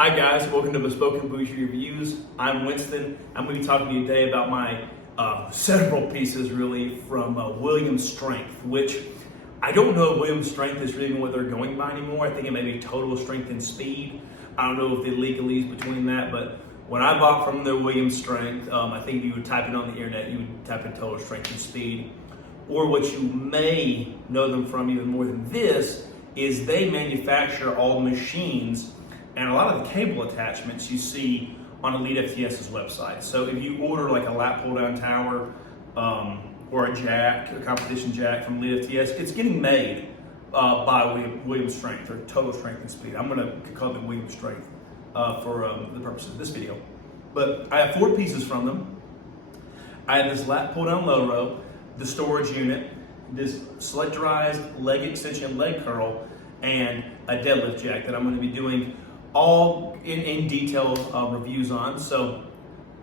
Hi guys, welcome to Bespoke and Bougie Reviews. I'm Winston. I'm going to be talking to you today about my several pieces really from Williams Strength, which I don't know if Williams Strength is really what they're going by anymore. I think it may be Total Strength and Speed. I don't know if the legalese between that, but when I bought from their Williams Strength, I think you would type it on the internet, you would type in Total Strength and Speed. Or what you may know them from even more than this is they manufacture all the machines and a lot of the cable attachments you see on Elite FTS's website. So if you order like a Lat Pulldown tower or a jack, a competition jack from Elite FTS, it's getting made by Williams Strength or Total Strength and Speed. I'm gonna call them Williams Strength for the purposes of this video. But I have 4 pieces from them. I have this Lat Pulldown low row, the storage unit, this selectorized leg extension leg curl, and a deadlift jack that I'm gonna be doing all in detail reviews on. So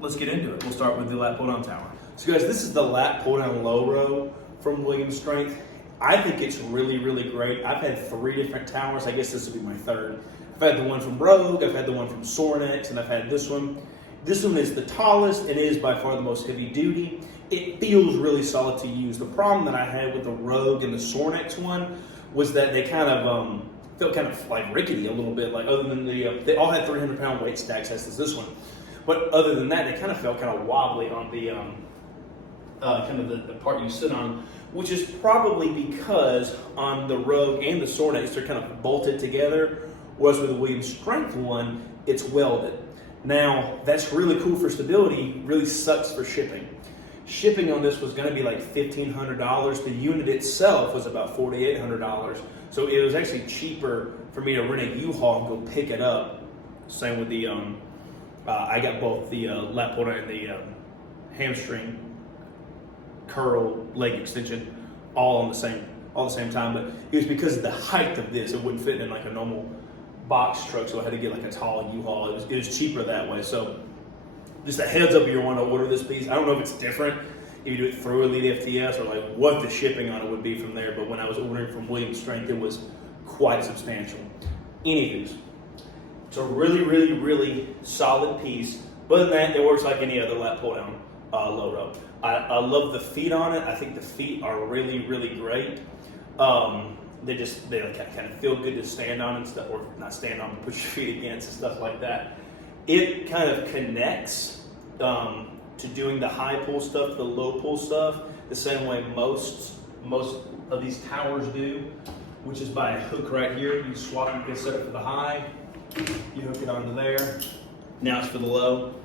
let's get into it. We'll start with the Lat Pulldown tower. So guys, this is the Lat Pulldown low row from Williams Strength. I think it's really, really great. I've had 3 different towers. I guess this will be my 3rd. I've had the one from Rogue, I've had the one from Sornex, and I've had this one. This one is the tallest and is by far the most heavy duty. It feels really solid to use. The problem that I had with the Rogue and the Sornex one was that they kind of felt kind of like rickety a little bit, like other than they all had 300-pound weight stacks as does this one. But other than that, they kind of felt kind of wobbly on the kind of the part you sit on, which is probably because on the Rogue and the Sornex, they're kind of bolted together, whereas with the Williams Strength one, it's welded. Now, that's really cool for stability, really sucks for shipping. Shipping on this was gonna be like $1,500. The unit itself was about $4,800. So it was actually cheaper for me to rent a U-Haul and go pick it up. Same with the, I got both the Lat Pulldown and the hamstring curl leg extension all on the same time. But it was because of the height of this, it wouldn't fit in like a normal box truck, so I had to get like a tall U-Haul. It was cheaper that way. So just a heads up if you want to order this piece. I don't know if it's different if you do it through Elite FTS or like what the shipping on it would be from there, but when I was ordering from Williams Strength, it was quite substantial. Anywho, it's a really, really, really solid piece. But other than that, it works like any other Lat Pulldown low row. I love the feet on it. I think the feet are really, really great. They kind of feel good to stand on and stuff, or not stand on, but put your feet against and stuff like that. It kind of connects to doing the high pull stuff, the low pull stuff, the same way most of these towers do, which is by a hook right here. You swap, you can set it for the high, you hook it onto there. Now it's for the low.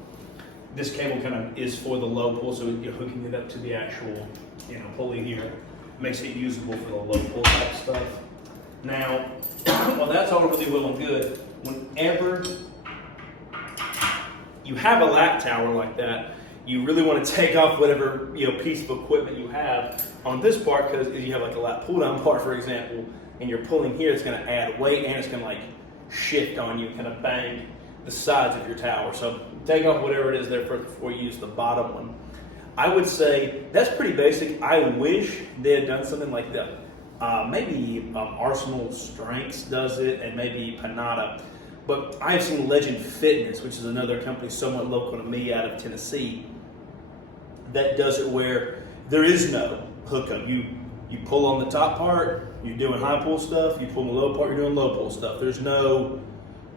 This cable kind of is for the low pull, so you're hooking it up to the actual, pulley here. Makes it usable for the low pull type stuff. Now, well, that's all really well and good. Whenever you have a lat tower like that, you really want to take off whatever piece of equipment you have on this part, because if you have like a Lat Pulldown part, for example, and you're pulling here, it's going to add weight and it's going to like shift on you, kind of bang the sides of your tower. So take off whatever it is there before you use the bottom one. I would say that's pretty basic. I wish they had done something like that. Maybe Arsenal Strengths does it, and maybe Panada. But I've seen Legend Fitness, which is another company somewhat local to me out of Tennessee, that does it where there is no hookup. You pull on the top part, you're doing high pull stuff. You pull on the low part, you're doing low pull stuff. There's no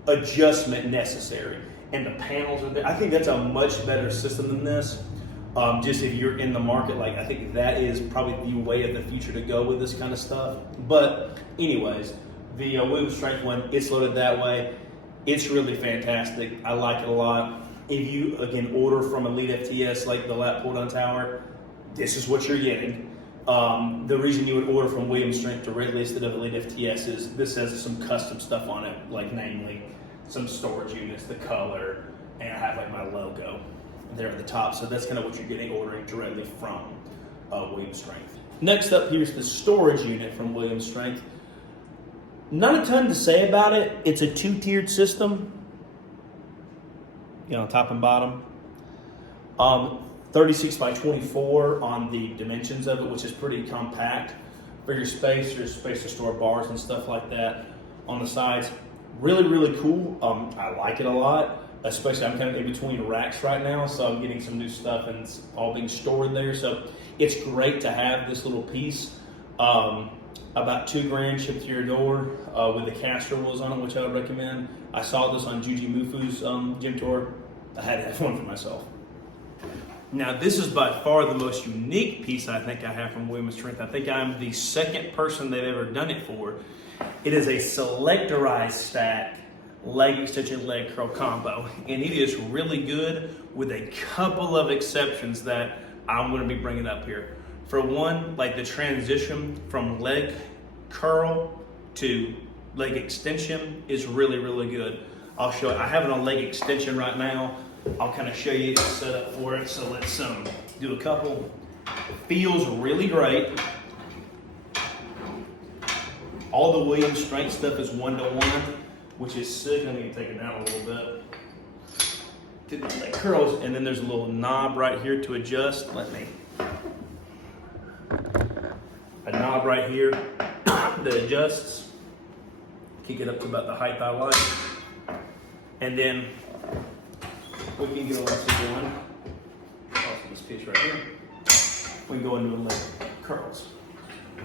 adjustment necessary. And the panels are there. I think that's a much better system than this. Just if you're in the market, like I think that is probably the way of the future to go with this kind of stuff. But anyways, the Williams Strength one, it's loaded that way. It's really fantastic. I like it a lot. If you, again, order from Elite FTS, like the Lat Pulldown tower, this is what you're getting. The reason you would order from Williams Strength directly instead of Elite FTS is this has some custom stuff on it, like namely some storage units, the color, and I have like my logo there at the top. So that's kind of what you're getting ordering directly from Williams Strength. Next up, here's the storage unit from Williams Strength. Not a ton to say about it. It's a 2-tiered system, top and bottom. 36 by 24 on the dimensions of it, which is pretty compact for your space. There's space to store bars and stuff like that on the sides. Really, really cool. I like it a lot, especially I'm kind of in between racks right now, so I'm getting some new stuff and it's all being stored there. So it's great to have this little piece. About $2,000 shipped to your door with the caster wheels on it, which I would recommend. I saw this on Juji Mufu's gym tour. I had to have one for myself. Now, this is by far the most unique piece I think I have from William Strength. I think I'm the second person they've ever done it for. It is a selectorized stack leg extension leg curl combo, and it is really good with a couple of exceptions that I'm going to be bringing up here. For one, like the transition from leg curl to leg extension is really, really good. I'll show it. I have it on leg extension right now. I'll kind of show you the setup for it. So let's do a couple. Feels really great. All the Williams Strength stuff is 1-to-1, which is sick. I'm going to take it down a little bit. Do the leg curls, and then there's a little knob right here to adjust. A knob right here that adjusts. Kick it up to about the height I like. And then we can go into one. Also this piece right here. We can go into the leg curls.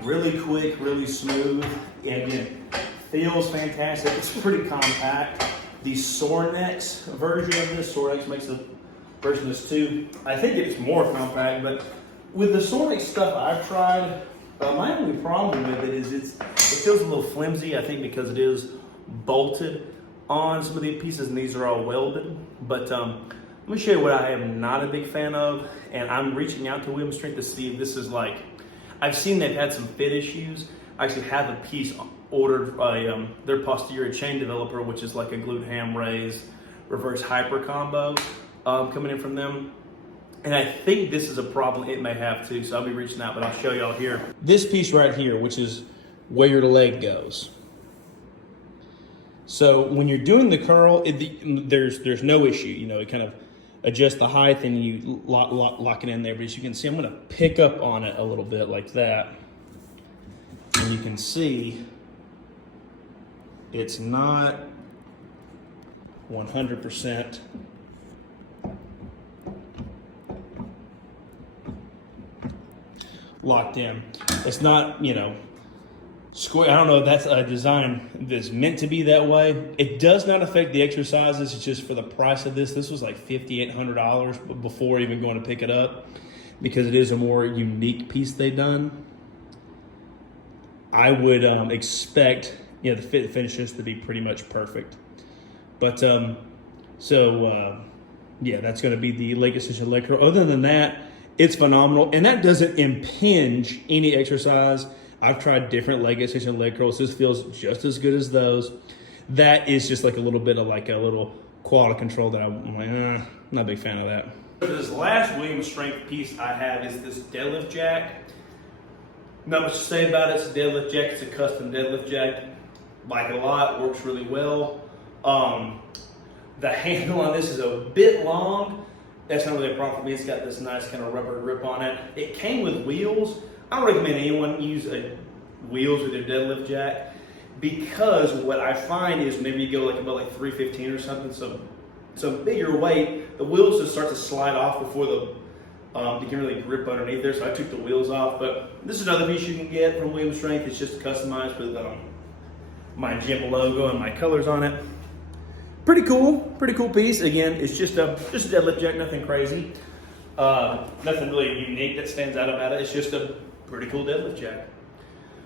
Really quick, really smooth. And again, feels fantastic. It's pretty compact. The Sorenex version of this, Sorenex makes a version of this too. I think it's more compact, but with the Sorenex stuff I've tried, my only problem with it is it feels a little flimsy, I think because it is bolted on some of the pieces and these are all welded. But let me show you what I am not a big fan of, and I'm reaching out to Williams Strength to see if this is like, I've seen they've had some fit issues. I actually have a piece ordered by their posterior chain developer, which is like a glute ham raise reverse hyper combo coming in from them. And I think this is a problem it may have too, so I'll be reaching out, but I'll show y'all here. This piece right here, which is where your leg goes. So when you're doing the curl, there's no issue. You know, it kind of adjusts the height and you lock it in there. But as you can see, I'm gonna pick up on it a little bit like that. And you can see it's not 100% locked in. It's not, you know, square. I don't know if that's a design that's meant to be that way. It does not affect the exercises. It's just for the price of this. This was like $5,800 before even going to pick it up, because it is a more unique piece they've done. I would expect, you know, the fit finishes to be pretty much perfect. But yeah, that's going to be the leg extension leg curl. Other than that, it's phenomenal, and that doesn't impinge any exercise. I've tried different leg extension leg curls. This feels just as good as those. That is just like a little bit of like a little quality control that I'm like, not a big fan of that. This last Williams Strength piece I have is this deadlift jack. Not much to say about it. It's a deadlift jack. It's a custom deadlift jack. Like it a lot. Works really well. The handle on this is a bit long. That's not really a problem for me. It's got this nice kind of rubber grip on it. It came with wheels. I don't recommend anyone use wheels with their deadlift jack, because what I find is maybe you go like about like 315 or something, so bigger weight, the wheels just start to slide off before you can really grip underneath there. So I took the wheels off. But this is another piece you can get from Williams Strength. It's just customized with my gym logo and my colors on it. Pretty cool piece. Again, it's just a deadlift jack, nothing crazy. Nothing really unique that stands out about it. It's just a pretty cool deadlift jack.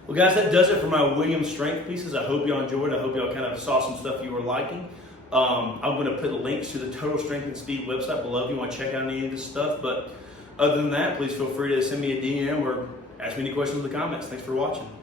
Well, guys, that does it for my Williams Strength pieces. I hope y'all enjoyed. I hope y'all kind of saw some stuff you were liking. I'm going to put links to the Total Strength and Speed website below if you want to check out any of this stuff. But other than that, please feel free to send me a DM or ask me any questions in the comments. Thanks for watching.